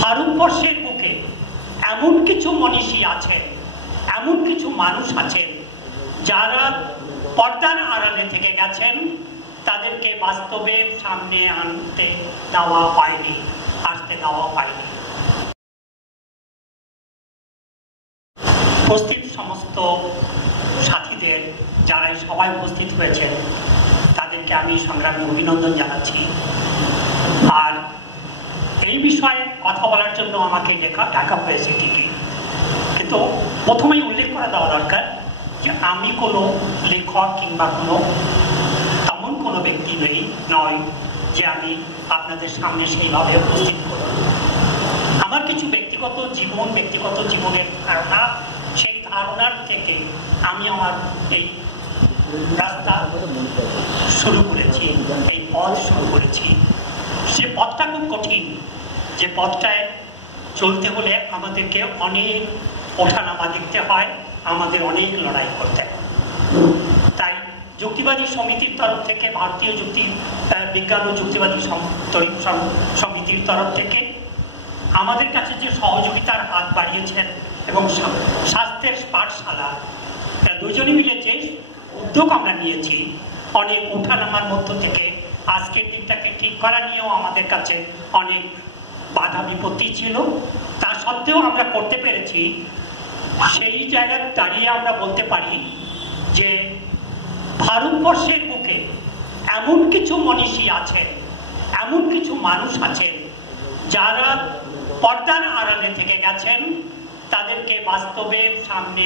ভারতবর্ষের বুকে এমন কিছু মনীষী আছেন, এমন কিছু মানুষ আছেন যারা পর্দার আড়ালে থেকে গেছেন, তাদেরকে বাস্তবে সামনে আসতে দেওয়া হয়নি। উপস্থিত সমস্ত সাথীদের, যারা সবাই উপস্থিত হয়েছেন, তাদেরকে আমি সংগ্রামী অভিনন্দন জানাচ্ছি। আর এই বিষয়ে কথা বলার জন্য আমাকে ডাকা হয়েছে ঠিকই, কিন্তু প্রথমেই উল্লেখ করে দেওয়া দরকার যে আমি কোনো লেখক কিংবা তেমন কোনো ব্যক্তি নয় যে আমি আপনাদের সামনে সেইভাবে উপস্থিত করব। আমার কিছু ব্যক্তিগত জীবনের ধারণা, সেই ধারণার থেকে আমি আমার এই রাস্তা শুরু করেছি, এই পথ শুরু করেছি। সে পথটা খুব কঠিন, যে পথটায় চলতে হলে আমাদেরকে অনেক ওঠানামা দেখতে হয়, আমাদের অনেক লড়াই করতে হয়। তাই যুক্তিবাদী সমিতির তরফ থেকে, ভারতীয় বিজ্ঞান ও যুক্তিবাদী সমিতির তরফ থেকে আমাদের কাছে যে সহযোগিতার হাত বাড়িয়েছেন এবং স্বাস্থ্যের পাঠশালা, দুজনে মিলে যে উদ্যোগ আমরা নিয়েছি, অনেক ওঠানামার মধ্য থেকে আজকের দিনটাকে ঠিক করা নিয়েও আমাদের কাছে অনেক বাধা বিপত্তি ছিল, তা সত্ত্বেও আমরা করতে পেরেছি। সেই জায়গায় দাঁড়িয়ে আমরা বলতে পারি যে ভারতবর্ষের বুকে এমন কিছু মনীষী আছেন, এমন কিছু মানুষ আছেন যারা পর্দার আড়ালে থেকে গেছেন, তাদেরকে বাস্তবে সামনে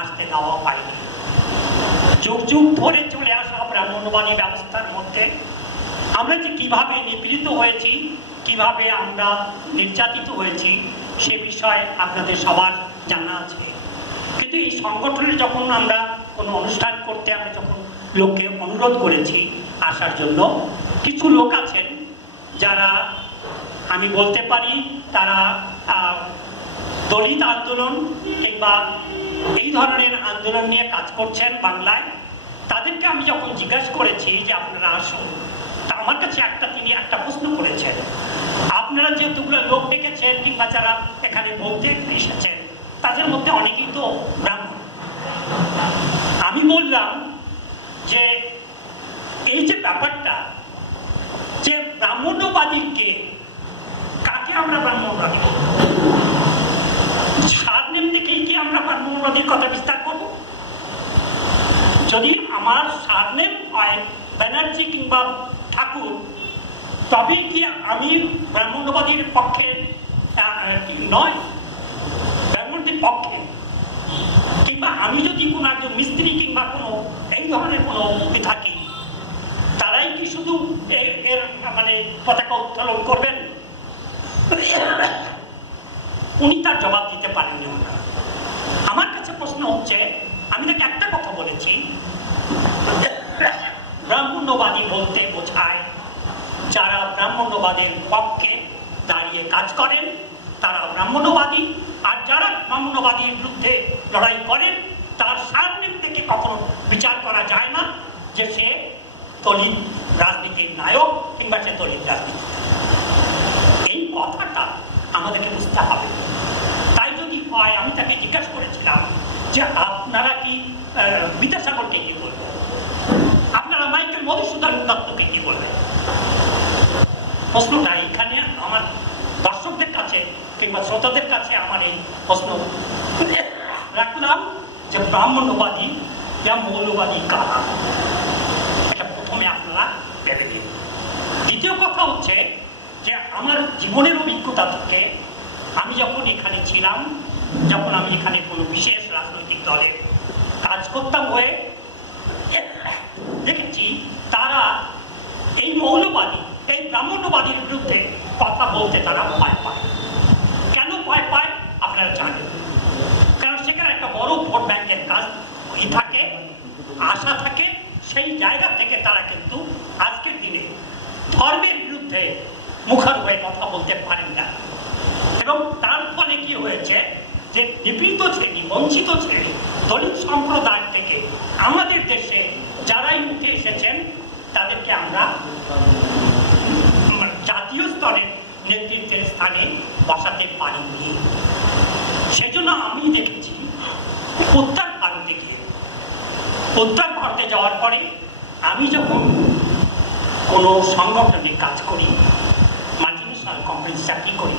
আসতে দেওয়া হয়নি। যুগ যুগ ধরে চলে আসা ব্রাহ্মণ্যবাদী ব্যবস্থার মধ্যে আমরা যে কিভাবে নিপীড়িত হয়েছি, কিভাবে আমরা নির্যাতিত হয়েছি, সে বিষয়ে আপনাদের সবার জানা আছে। কিন্তু এই সংগঠনে যখন আমরা কোনো অনুষ্ঠান করতে আমরা যখন লোককে অনুরোধ করেছি আসার জন্য, কিছু লোক আছেন যারা আমি বলতে পারি তারা দলিত আন্দোলন কিংবা এই ধরনের আন্দোলন নিয়ে কাজ করছেন বাংলায়। তাদেরকে আমি যখন জিজ্ঞাসা করেছি যে আপনারা আসুন, তা আমার কাছে তিনি একটা প্রশ্ন করেছেন, আপনারা যেহেতুগুলো লোক ডেকেছেন কিংবা যারা এখানে বলতে এসেছেন, তাদের মধ্যে অনেকেই তো ব্রাহ্মণ। আমি বললাম যে এই যে ব্যাপারটা, যে ব্রাহ্মণ্যবাদীকে কাকে আমরা ব্রাহ্মণবাদী করব? সারনেম দেখেই কি আমরা ব্রাহ্মণবাদীর কথা বিস্তার করব? যদি আমার সারনেম হয় ব্যানার্জি কিংবা ঠাকুর, তবে কি আমি ব্রাহ্মণ্যবাদীর পক্ষে নয়, ব্রাহ্মণদের পক্ষে? কিংবা আমি যদি কোনো একজন মিস্ত্রি কিংবা কোনো এই ধরনের কোনো থাকি, তারাই কি শুধু এর পতাকা উত্তোলন করবেন? উনি তার জবাব দিতে পারেননি। আমার কাছে প্রশ্ন হচ্ছে, আমি তাকে একটা কথা বলেছি, ব্রাহ্মণ্যবাদী বলতে বোঝায় যারা ব্রাহ্মণ্যবাদের পক্ষে দাঁড়িয়ে কাজ করেন, তারা ব্রাহ্মণ্যবাদী। আর যারা ব্রাহ্মণ্যবাদীর বিরুদ্ধে লড়াই করেন, তার সারনেম থেকে কখনো বিচার করা যায় না যে সে দলিত রাজনীতির নায়ক কিংবা সে দলিত রাজনীতি। এই কথাটা আমাদেরকে বুঝতে হবে। তাই যদি হয়, আমি তাকে জিজ্ঞাসা করেছিলাম যে আপনারা কি বিদ্যাসাগরকে কি বলবেন, আপনারা মাইকেল মধুসূদন দত্তকে কি বলবেন? প্রশ্নটা এখানে আমার দর্শকদের কাছে কিংবা শ্রোতাদের কাছে আমার এই প্রশ্ন রাখলাম যে ব্রাহ্মণ্যবাদী বা মৌলবাদী কারা, এটা প্রথমে আপনারা ভেবে দিন। দ্বিতীয় কথা হচ্ছে যে আমার জীবনের অভিজ্ঞতা থেকে আমি যখন এখানে ছিলাম, যখন আমি এখানে কোনো বিশেষ রাজনৈতিক দলে কাজ করতাম হয়ে দেখেছি, তারা এই মৌলবাদী, এই ব্রাহ্মণ্যবাদীর বিরুদ্ধে কথা বলতে তারা ভয় পায়। কেন ভয় পায় আপনারা জানেন? কারণ সেখানে একটা বড় ভোট ব্যাংকের কাজ থাকে, আশা থাকে। সেই জায়গা থেকে তারা কিন্তু আজকের দিনে ধর্মের বিরুদ্ধে মুখর হয়ে কথা বলতে পারেন না। এবং তার ফলে কি হয়েছে যে নিপীড়িত শ্রেণী, বঞ্চিত শ্রেণী, দলিত সম্প্রদায় থেকে আমাদের দেশে যারাই উঠে এসেছেন, তাদেরকে আমরা জাতীয় স্তরের নেতৃত্বের স্থানে বসাতে পারিনি। সেজন্য আমি দেখেছি উত্তর ভারতে গিয়ে, উত্তর ভারতে যাওয়ার পরে আমি যখন কোনো সংগঠনে কাজ করি, মাল্টিন্যাশনাল কোম্পানি চাকরি করি,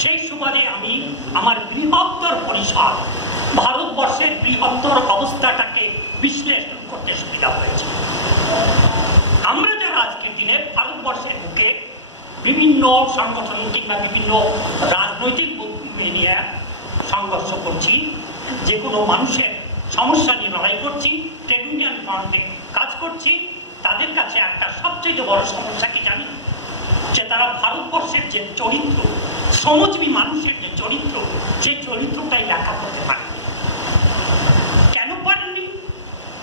সেই সুবাদে আমি আমার বৃহত্তর পরিসর, ভারতবর্ষের বৃহত্তর অবস্থাটাকে বিশ্লেষণ করতে সুবিধা হয়েছে। আমরা যারা আজকের দিনে ভারতবর্ষের বুকে বিভিন্ন সংগঠন কিংবা বিভিন্ন রাজনৈতিক নিয়ে সংঘর্ষ করছি, যে কোনো মানুষের সমস্যা নিয়ে লড়াই করছি, ট্রেড ইউনিয়ন ফ্রন্টে কাজ করছি, তাদের কাছে একটা সবচেয়ে বড় সমস্যা কি জানি, যে তারা ভারতবর্ষের যে চরিত্র, শ্রমজীবী মানুষের যে চরিত্র, সেই চরিত্রটাই ব্যাখ্যা করতে পারে। কেন পারেননি?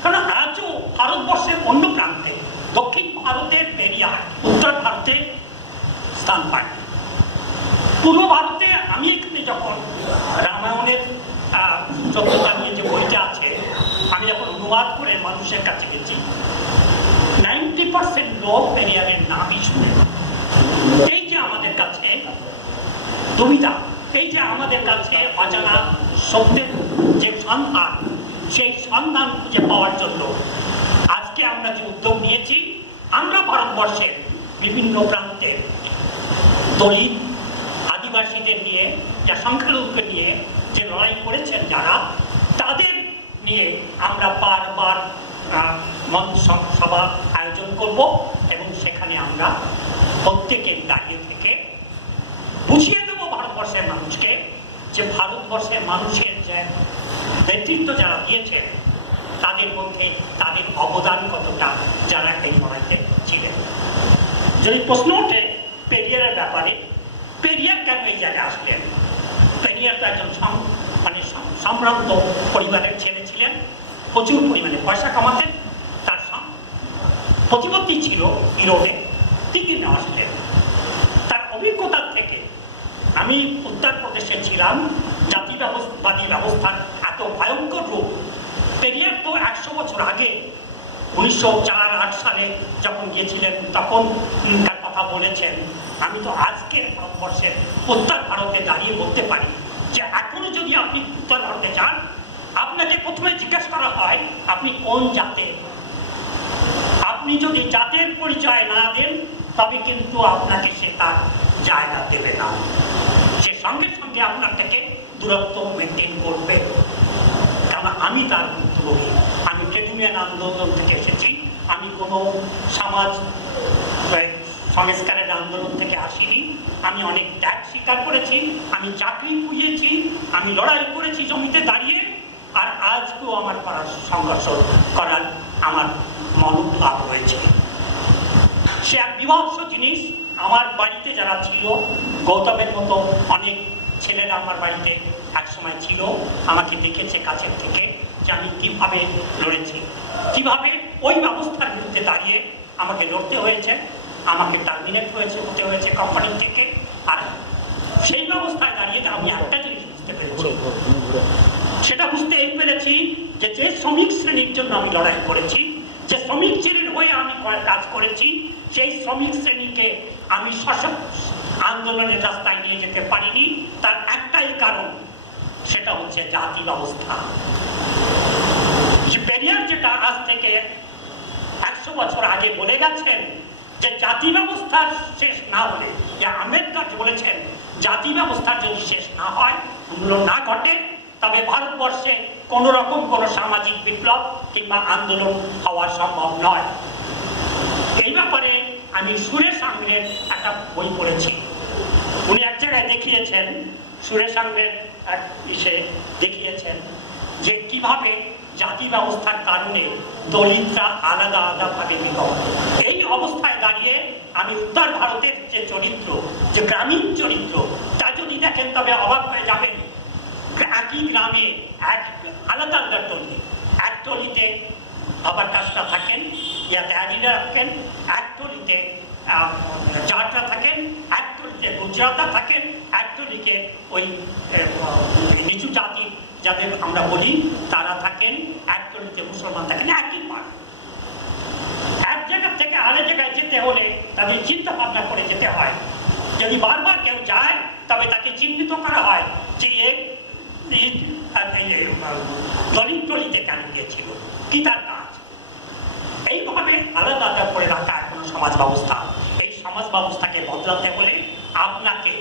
কারণ আজও ভারতবর্ষের অন্য প্রান্তে, দক্ষিণ ভারতের পেরিয়ার উত্তর ভারতে স্থান পায়। পূর্ব ভারতে আমি এখানে যখন রামায়ণের 14টা নিয়ে যে বইটা আছে, আমি যখন অনুবাদ করে মানুষের কাছে গেছি, 90% লোক পেরিয়ারের নামই শুনে। এই যে আমাদের কাছে দুবিধা, এই যে আমাদের কাছে অজানা সত্যের যে সন্ধান, সেই সন্ধান খুঁজে পাওয়ার জন্য আজকে আমরা যে উদ্যোগ নিয়েছি, আমরা ভারতবর্ষের বিভিন্ন প্রান্তের দলিত আদিবাসীদের নিয়ে, যা সংখ্যালঘুকে নিয়ে যে লড়াই করেছেন যারা, তাদের নিয়ে আমরা বারবার সভা আয়োজন করব এবং সেখানে আমরা প্রত্যেকের দাঁড়িয়ে থেকে বুঝিয়ে দেবো ভারতবর্ষের মানুষকে যে ভারতবর্ষের মানুষের যে নেতৃত্ব যারা দিয়েছেন, তাদের মধ্যে তাদের অবদান কতটা, যারা এই লড়াইতে ছিলেন। যদি প্রশ্ন ওঠে পেরিয়ারের ব্যাপারে, পেরিয়ার কেন এই জায়গায় আসলেন? পেরিয়ার তো একজন সম্ভ্রান্ত পরিবারের ছেলে ছিলেন, প্রচুর পরিমাণে পয়সা কামাতেন, তার প্রতিপত্তি ছিল ইউরোপে, তিনি আসলেন। তার অভিজ্ঞতার থেকে, আমি উত্তরপ্রদেশে ছিলাম, জাতিবাদী ব্যবস্থার এত ভয়ঙ্কর রূপ, পেরিয়ার তো 100 বছর আগে 1904-8 সালে যখন গিয়েছিলেন তখন তার কথা বলেছেন। আমি তো আজকের ভারতবর্ষের উত্তর ভারতে দাঁড়িয়ে বলতে পারি যে এখনো যদি আপনি উত্তর ভারতে যান, আপনাকে প্রথমে জিজ্ঞেস করা হয় আপনি কোন জাতের। আপনি যদি জাতের পরিচয় না দেন, তবে কিন্তু আপনাকে সে তার জায়গা দেবে না, সে সঙ্গে সঙ্গে আপনার থেকে দূরত্ব মেনটেন করবে। কারণ আমি তার ভুক্তভোগী, আমি ট্রেড ইউনিয়ন আন্দোলন থেকে এসেছি, আমি কোনো সমাজ সংস্কারের আন্দোলন থেকে আসিনি। আমি অনেক ত্যাগ স্বীকার করেছি, আমি চাকরি পুড়িয়েছি, আমি লড়াই করেছি জমিতে দাঁড়িয়ে, আর আজকেও আমার সংঘর্ষ করার আমার মনোভাব রয়েছে। সে এক বিভৎস জিনিস। আমার বাড়িতে যারা ছিল, গৌতমের মতো অনেক ছেলেরা আমার বাড়িতে একসময় ছিল, আমাকে দেখেছে কাছের থেকে যে আমি কিভাবে লড়েছি, কিভাবে ওই ব্যবস্থার বিরুদ্ধে দাঁড়িয়ে আমাকে লড়তে হয়েছে, আমাকে টার্মিনেট হতে হয়েছে কোম্পানি থেকে। আর সেই ব্যবস্থায় দাঁড়িয়ে আমি একটা জিনিস বুঝতে পেরেছি, সেটা বুঝতে এই পেরেছি যে যে শ্রমিক শ্রেণীর জন্য আমি লড়াই করেছি, যে শ্রমিক শ্রেণীর হয়ে আমি কাজ করেছি, সেই শ্রমিক শ্রেণীকে আমি আন্দোলনের রাস্তায় নিয়ে যেতে পারিনি। তার একটাই কারণ, সেটা হচ্ছে জাতি ব্যবস্থা। পেরিয়ার যেটা আজ থেকে 100 বছর আগে বলে গেছেন যে জাতি ব্যবস্থা শেষ না হলে, যে আম্বেদকর বলেছেন জাতি ব্যবস্থা যদি শেষ না হয়, আন্দোলন না ঘটে, তবে ভারতবর্ষে কোন রকম কোন সামাজিক বিপ্লব কিংবা আন্দোলন হওয়া সম্ভব নয়। এই ব্যাপারে আমি সুরেশ আঙ্গের একটা বই পড়েছি, উনি এক জায়গায় দেখিয়েছেন, সুরেশ আঙ্গের এক ইসে দেখিয়েছেন যে কিভাবে জাতি ব্যবস্থার কারণে দলিতরা আলাদা আলাদা ভাবে বিভক্ত। এই অবস্থায় দাঁড়িয়ে আমি উত্তর ভারতের যে চরিত্র, যে গ্রামীণ চরিত্র, তা যদি দেখেন তবে অবাক হয়ে যাবেন। একই গ্রামে আলাদা আলাদা টলি, এক টলিতে আবার কাজটা থাকেন, ইয়াতায়ারিরা থাকেন, এক টলিতে জাটরা থাকেন, এক টলিতে গুজরাতা থাকেন, এক টলিতে ওই নিচু জাতি যাদের আমরা বলি তারা থাকেন, এক টলিতে মুসলমান থাকেন। একই পাড়া, এক জায়গা থেকে আরেক জায়গায় যেতে হলে তাদের চিন্তা ভাবনা করে যেতে হয়। যদি বারবার কেউ যায় তবে তাকে চিহ্নিত করা হয় যে দলিত টলিতে কেন গিয়েছিল, কি তার কাজ। এইভাবে আলাদা আলাদা করে রাখা এখনো সমাজ ব্যবস্থা। এই সমাজ ব্যবস্থাকে বদলাতে হলে আপনাকে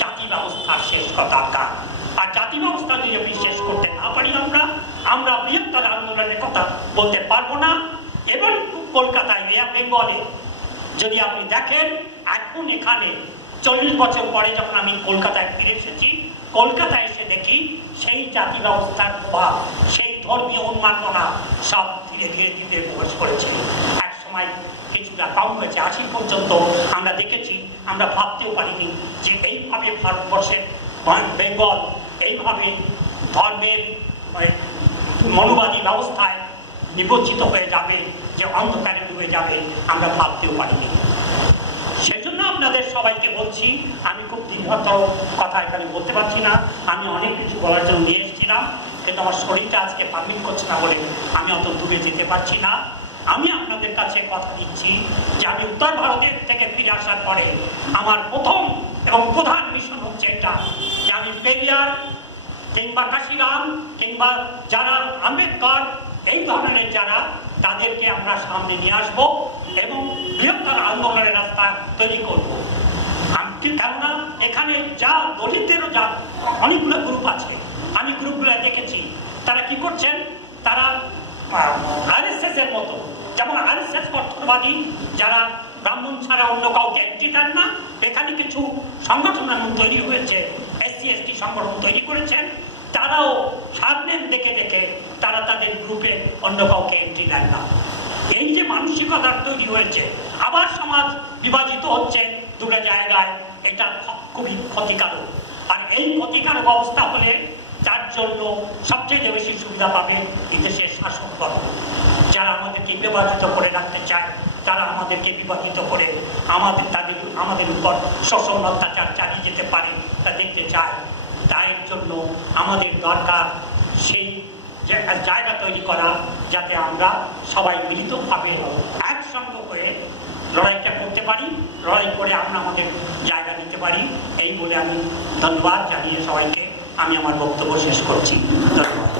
জাতি ব্যবস্থার শেষ করা দরকার। আর জাতি ব্যবস্থা যদি আমি শেষ করতে না পারি আমরা বৃহত্তর আন্দোলনের কথা বলতে পারবো না। এবং কলকাতায় বেঙ্গলে যদি আপনি দেখেন, এখন এখানে 40 বছর পরে যখন আমি কলকাতায় ফিরে এসেছি, কলকাতায় এসে দেখি সেই জাতি ব্যবস্থার প্রভাব, সেই ধর্মীয় উন্মাদনা সব ধীরে ধীরে ধীরে প্রবেশ করেছে। এক সময় কিছুটা কম হয়েছে, 80 পর্যন্ত আমরা দেখেছি। আমরা ভাবতেও পারিনি যে এইভাবে ভারতবর্ষের বেঙ্গল এইভাবে ধর্মের মনোবাদী ব্যবস্থায় নিবজ্জিত হয়ে যাবে, যে অন্ধকারে ডুবে যাবে, আমরা ভাবতেও পারিনি। সেই জন্য আপনাদের সবাইকে বলছি, আমি খুব দীর্ঘতর কথা এখানে বলতে পারছি না। আমি অনেক কিছু বলার জন্য নিয়ে এসেছিলাম, কিন্তু আমার শরীরটা আজকে পারমিট করছে না বলে আমি অত দূরে যেতে পারছি না। আমি আপনাদের কাছে কথা দিচ্ছি যে আমি উত্তর ভারতের থেকে ফিরে আসার পরে আমার প্রথম এবং প্রধান মিশন হচ্ছে এটা, যে আমি পেরিয়ার কিংবা কাশিরাম কিংবা যারা আম্বেদকর এই ধরনের যারা, তাদেরকে আমরা সামনে নিয়ে আসবো এবং বৃহত্তর আন্দোলনের রাস্তা তৈরি করব। কেননা এখানে যা দলিতদেরও যা অনেকগুলো গ্রুপ আছে, আমি গ্রুপগুলো দেখেছি। তারা কি করছেন, তারা আরএসএস এর মতো, যেমন আরএসএস কট্টরবাদী, যারা ব্রাহ্মণ ছাড়া অন্য কাউকে এন্ট্রি দেন না। এখানে কিছু সংগঠন তৈরি হয়েছে, এসসি এসটি সংগঠন তৈরি করেছেন। তারাও সামনে দেখে দেখে তারা তাদের গ্রুপে অন্য কাউকে এন্ট্রি দেন না। এই যে মানসিকতা তৈরি হয়েছে, আবার সমাজ বিভাজিত হচ্ছে দুটো জায়গায়, এটা খুবই ক্ষতিকারক। আর এই ক্ষতিকারক অবস্থা হলে তার জন্য সবচেয়ে বেশি সুবিধা পাবে দেশের শাসকগণ, যারা আমাদেরকে বিভাজিত করে রাখতে চায়, তারা আমাদেরকে বিভাজিত করে আমাদের উপর শোষণ অত্যাচার চালিয়ে যেতে পারে, তা দেখতে চায়। তাই জন্য আমাদের দরকার সেই জায়গা তৈরি করা, যাতে আমরা সবাই মিলিতভাবে একসঙ্গে হয়ে লড়াইটা করতে পারি, লড়াই করে আমরা আমাদের জায়গা নিতে পারি। এই বলে আমি ধন্যবাদ জানিয়ে সবাইকে আমি আমার বক্তব্য শেষ করছি। ধন্যবাদ।